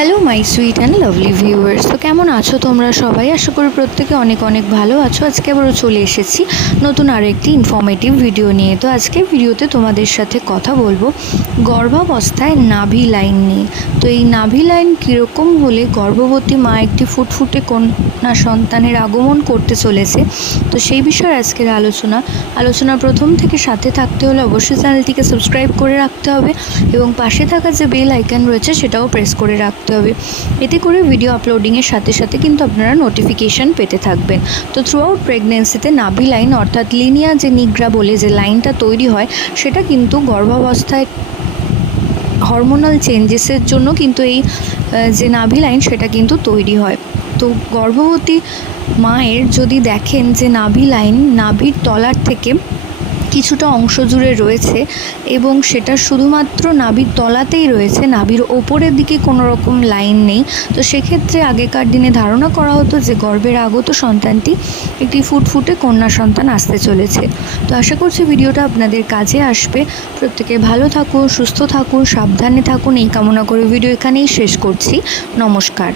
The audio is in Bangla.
Hello my sweet and lovely viewers তো কেমন আছো তোমরা সবাই? আশা করি প্রত্যেকে অনেক অনেক ভালো আছো। আজকে আবারও চলে এসেছি নতুন আর একটি ইনফর্মেটিভ ভিডিও নিয়ে। তো আজকে ভিডিওতে তোমাদের সাথে কথা বলব গর্ভাবস্থায় নাভি লাইন নিয়ে। তো এই নাভি লাইন কীরকম হলে গর্ভবতী মা একটি ফুটফুটে কন্যা সন্তানের আগমন করতে চলেছে? তো সেই বিষয়ে আজকের আলোচনা। আলোচনা প্রথম থেকে সাথে থাকতে হলে অবশ্যই চ্যানেলটিকে সাবস্ক্রাইব করে রাখতে হবে এবং পাশে থাকা যে বেল আইকন রয়েছে সেটাও প্রেস করে রাখতে হবে। এতে করে ভিডিও আপলোডিংয়ের সাথে সাথে কিন্তু আপনারা নোটিফিকেশান পেতে থাকবেন। তো থ্রু আউট প্রেগনেন্সিতে নাভি লাইন অর্থাৎ লিনিয়া যে নিগ্রা বলে যে লাইনটা তৈরি হয়, সেটা কিন্তু গর্ভাবস্থায় হরমোনাল চেঞ্জেসের জন্য কিন্তু এই যে নাভি লাইন সেটা কিন্তু তৈরি হয়। তো গর্ভবতী মায়ের যদি দেখেন যে নাভি লাইন নাভির তলার থেকে কিছুটা অংশ জুড়ে রয়েছে এবং সেটা শুধুমাত্র নাভির তলাতেই রয়েছে। নাভির ওপরের দিকে কোনো রকম লাইন নেই। তো সেক্ষেত্রে আগেকার দিনে ধারণা করা হতো যে গর্ভের আগত সন্তানটি একটি ফুটফুটে কন্যা সন্তান আসতে চলেছে। তো আশা করছি ভিডিওটা আপনাদের কাজে আসবে। প্রত্যেকে ভালো থাকুন, সুস্থ থাকুন, সাবধানে থাকুন। এই কামনা করে ভিডিও এখানেই শেষ করছি। নমস্কার।